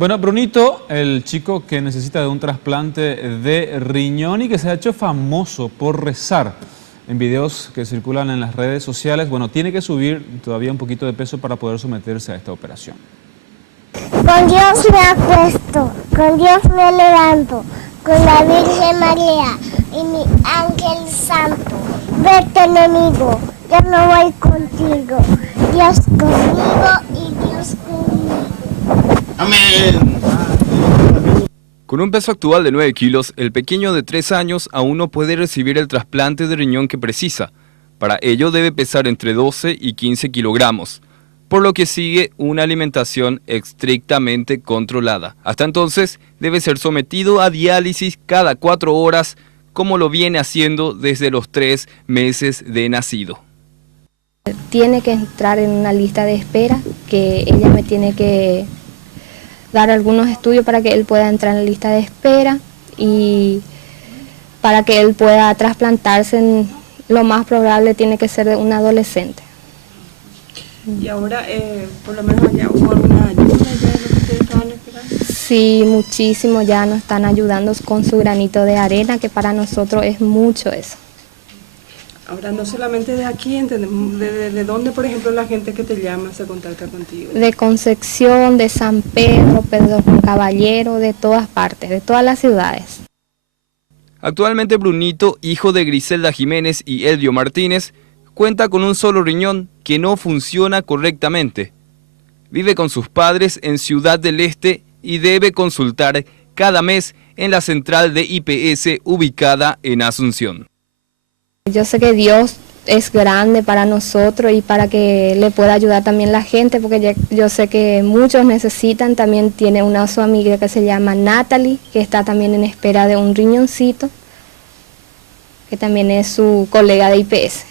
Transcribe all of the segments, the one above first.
Bueno, Brunito, el chico que necesita de un trasplante de riñón y que se ha hecho famoso por rezar en videos que circulan en las redes sociales, bueno, tiene que subir todavía un poquito de peso para poder someterse a esta operación. Con Dios me acuesto, con Dios me levanto, con la Virgen María y mi ángel santo. Vete, enemigo, yo no voy contigo. Dios conmigo y Dios conmigo. Amén. Con un peso actual de 9 kilos, el pequeño de 3 años aún no puede recibir el trasplante de riñón que precisa. Para ello debe pesar entre 12 y 15 kilogramos, por lo que sigue una alimentación estrictamente controlada. Hasta entonces debe ser sometido a diálisis cada 4 horas, como lo viene haciendo desde los 3 meses de nacido. Tiene que entrar en una lista de espera, que ella me tiene que dar algunos estudios para que él pueda entrar en la lista de espera y para que él pueda trasplantarse, lo más probable tiene que ser de un adolescente. Y ahora, por lo menos ya hubo alguna ayuda ya de lo que ustedes estaban esperando. Sí, muchísimo, ya nos están ayudando con su granito de arena, que para nosotros es mucho eso. Ahora, no solamente de aquí, entendemos, de dónde, por ejemplo, la gente que te llama se contacta contigo. De Concepción, de San Pedro, Pedro Caballero, de todas partes, de todas las ciudades. Actualmente Brunito, hijo de Griselda Jiménez y Eldio Martínez, cuenta con un solo riñón que no funciona correctamente. Vive con sus padres en Ciudad del Este y debe consultar cada mes en la central de IPS ubicada en Asunción. Yo sé que Dios es grande para nosotros y para que le pueda ayudar también la gente, porque yo sé que muchos necesitan. También tiene una su amiga que se llama Natalie, que está también en espera de un riñoncito, que también es su colega de IPS.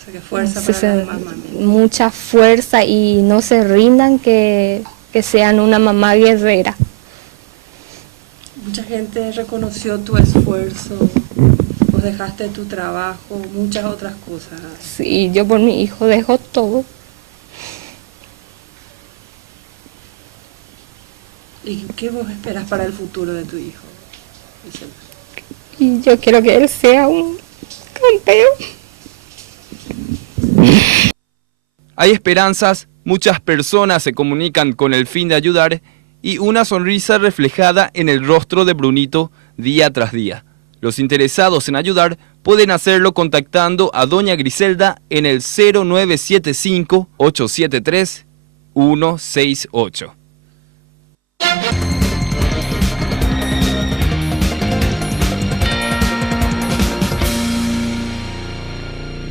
O sea, que fuerza para la mamá. Mucha fuerza y no se rindan, que sean una mamá guerrera. Mucha gente reconoció tu esfuerzo, vos dejaste tu trabajo, muchas otras cosas. Sí, yo por mi hijo dejo todo. ¿Y qué vos esperas para el futuro de tu hijo? Y yo quiero que él sea un campeón. Hay esperanzas, muchas personas se comunican con el fin de ayudar y una sonrisa reflejada en el rostro de Brunito día tras día. Los interesados en ayudar pueden hacerlo contactando a doña Griselda en el 0975-873-168.